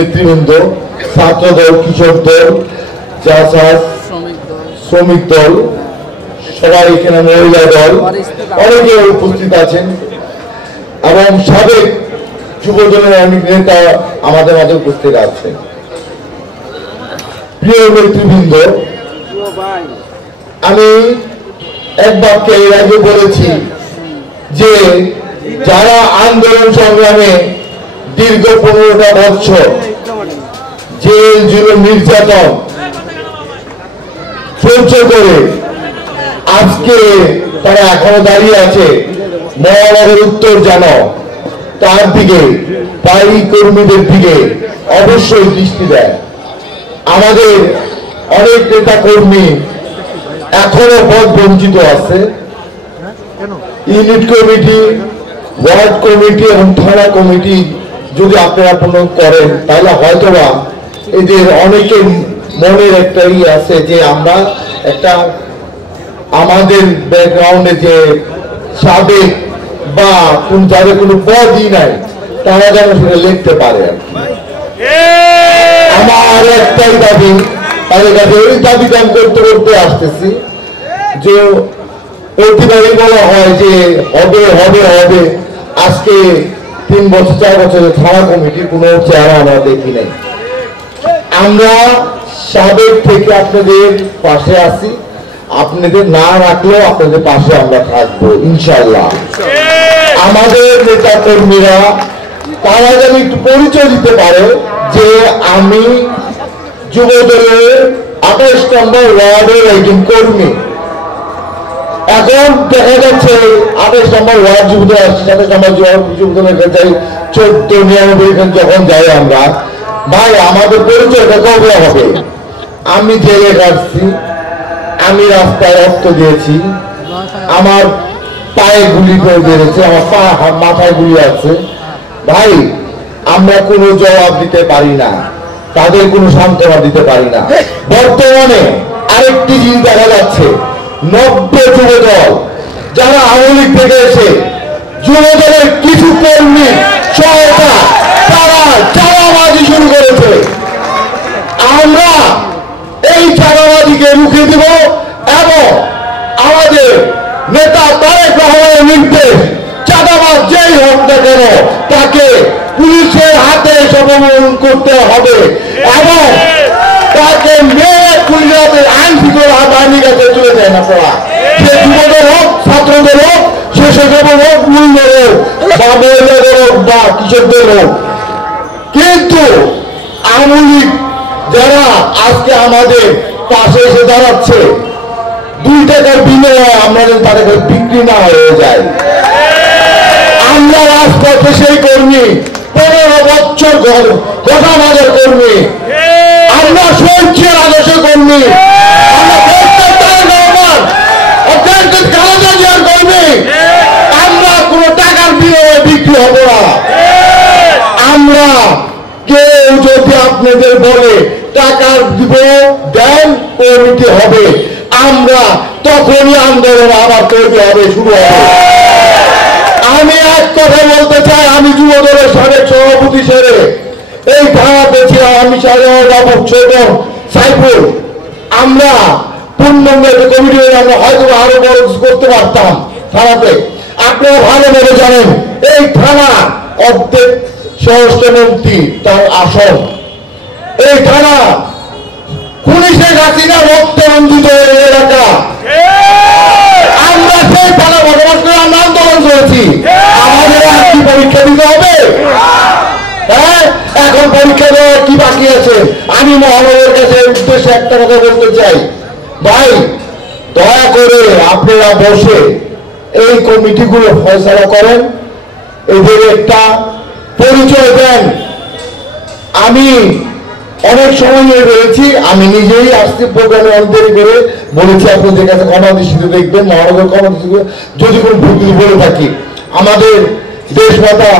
নেতৃবৃন্দ, ছাত্র দল, কৃষক দল, জাসাস, শ্রমিক দল, সবাই এখানে মহিলা দল অনেকে উপস্থিত আছেন এবং সাবেক যুব দলের অনেক নেতা আমাদের মাঝে উপস্থিত আছেন। প্রিয় নেতৃবৃন্দ, আমি এক বাক্যে এর আগে বলেছি যে যারা আন্দোলন সংগ্রামে দীর্ঘ 15টা বছর জেল জুলুম নির্যাতন সহ্য করে আজকে তারা এখনো দাঁড়িয়ে আছে মহানগর উত্তর যেন তার দিকে পাড়ি কর্মীদের দিকে অবশ্যই দৃষ্টি দেয়। আমাদের অনেক নেতা কর্মী এখনো পদ বঞ্চিত আছে। ইউনিট কমিটি, ওয়ার্ড কমিটি এবং থানা কমিটি যদি আপনারা পূর্ণ করেন তাহলে হয়তোবা এদের অনেকের মনের একটা আছে যে আমরা একটা আমাদের ব্যাকগ্রাউন্ডে যে সাবেক বা যাদের কোনো পদই নাই তারা যেন সেটা লিখতে পারে। আমার একটাই দাবি, তাদের কাছে ওই দাবিটা আমি করতে করতে আসতেছি যে প্রতিবারই বলা হয় যে হবে হবে হবে, আজকে 3 বছর 4 বছরের থানা কমিটির কোনো চেহারা আমরা দেখি নাই। আমরা সাবেক থেকে আপনাদের পাশে আছি, আপনাদের না রাখলেও আপনাদের পাশে আমরা থাকবো ইনশাআল্লাহ। আমাদের নেতা কর্মীরা তারা যেন একটু পরিচয় দিতে পারে যে আমি যুব দলের 28 নম্বর ওয়ার্ডের একজন কর্মী। এখন দেখা যাচ্ছে 28 নম্বর ওয়ার্ড যুবদল আসছে, 27 নম্বর যুবদলের কাছে 1499 যখন যাই আমরা, ভাই আমাদের পরিচয়টা কবে হবে? আমি জেলে কাটছি, আমি রাস্তায় রক্ত দিয়েছি, আমার পায়ে গুলি করে দিয়েছে, আমার মাথায় গুলি আছে। ভাই আমরা কোনো জবাব দিতে পারি না, তাদের কোনো সান্ত্বনা দিতে পারি না। বর্তমানে আরেকটি জিনিস দেখা যাচ্ছে, 90 যুবদল যারা আওয়ামী লীগ থেকে এসে যুবদলের কিছু কর্মী সহায়তা তারা চাঁদাবাজি শুরু করেছে। আমরা এই চাঁদাবাজিকে রুখে দিব এবং আমাদের নেতা তারেক রহমানের নির্দেশ চাঁদাবাজ যেই হোক না কেন তাকে পুলিশের হাতে সমর্পণ করতে হবে এবং তাকে মেয়ে পুলিশের আইন শৃঙ্খলা বাহিনীর কাছে চলে যায় না পড়া, সে যুবদল হোক, ছাত্রদের হোক, স্বেচ্ছাসেবক হোক, মূল্যের হোক বা মহিলাদের হোক বা কৃষকদের হোক। কিন্তু আওয়ামী লীগ যারা আজকে আমাদের পাশে এসে দাঁড়াচ্ছে, 2 টাকার বিনিময়ে আমরা যেন তাদের বিক্রি না হয়ে যায়। আমরা রাজপথে সেই কর্মী, 15 বছর গোটা আমাদের কর্মী, আমরা স্বেচ্ছার আদর্শ কর্মী, আমরা কোন টাকার বিনিময়ে বিক্রি হবো না। আমরা কেউ যদি আপনাদের বলে টাকার দিব দেন কমিটি হবে, আমরা তখনই আন্দোলন আবার তৈরি হবে, শুরু হবে। আমি এক কথা বলতে চাই, আমি যুবদলের সাবেক সভাপতি হিসেবে এই থানাতে ছিলাম, আমি সাইফুল, আমরা পূর্ণাঙ্গ কমিটি আমরা হয়তো আরো বড় করতে পারতাম থানাতে। আপনারা ভালোভাবে জানেন এই থানা অর্ধেক স্বরাষ্ট্রমন্ত্রী তার আসন, এই থানা পুলিশের হাসিনা রক্তে রঞ্জিত এলাকা। আমরা সেই থানা বসবাস করে আমরা আন্দোলন করেছি, আমাদের আর কি পরীক্ষা দিতে হবে? হ্যাঁ, এখন পরীক্ষা দেওয়া কি বাকি আছে? আমি মহানগরের কাছে উদ্দেশ্যে একটা কথা বলতে চাই, ভাই দয়া করে আপনারা বসে এই কমিটিগুলো ফয়সালা করেন, এদের একটা পরিচয় দেন। আমি অনেক সময় রয়েছি, আমি নিজেই আসছি প্রোগ্রামে অনেক করে বলেছি আপনাদের কাছে ক্ষমা দৃষ্টিতে দেখবেন, মহানগর ক্ষমা দৃষ্টিতে যদি কোনো ভুল বলে থাকি। আমাদের দেশ মাতা,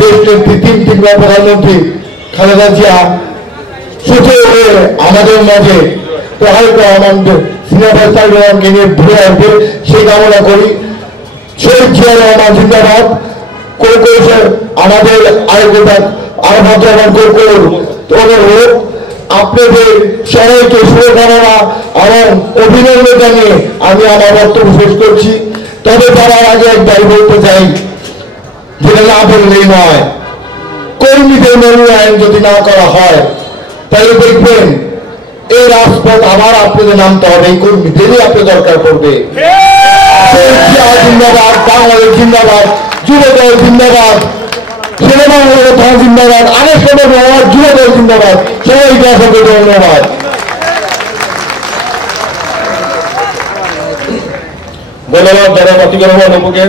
দেশ নেত্রী, 3 প্রধানমন্ত্রী খালেদা জিয়া সুখে আমাদের মাঝে সিনেমাকে নিয়ে ঘুরে আসবে সেই কামনা করি। শহীদ জিয়া রহমান জিন্দাবাদ। আমাদের আরেকটা আর ভদ্র তবে হোক। আপনাদের সবাইকে শুভকামনা এবং অভিনন্দন জানিয়ে আমি আমার বক্তব্য শেষ করছি। তবে যাওয়ার আগে একবার বলতে চাই, যেটা না বললেই নয়, কর্মীদের মূল্যায়ন যদি না করা হয় তাহলে দেখবেন এই রাজপথ আবার আপনাদের নামতে হবে, এই কর্মীদেরই আপনার দরকার পড়বে। জিন্দাবাদ, বাংলাদেশ জিন্দাবাদ, যুবদল জিন্দাবাদ, ছেলেবাংলা জিন্দাবাদ, আরেক সবাই যুবদল জিন্দাবাদ। সবাইকে অসংখ্য ধন্যবাদ। ধন্যবাদ যারা অতিক্রম অনুপকে।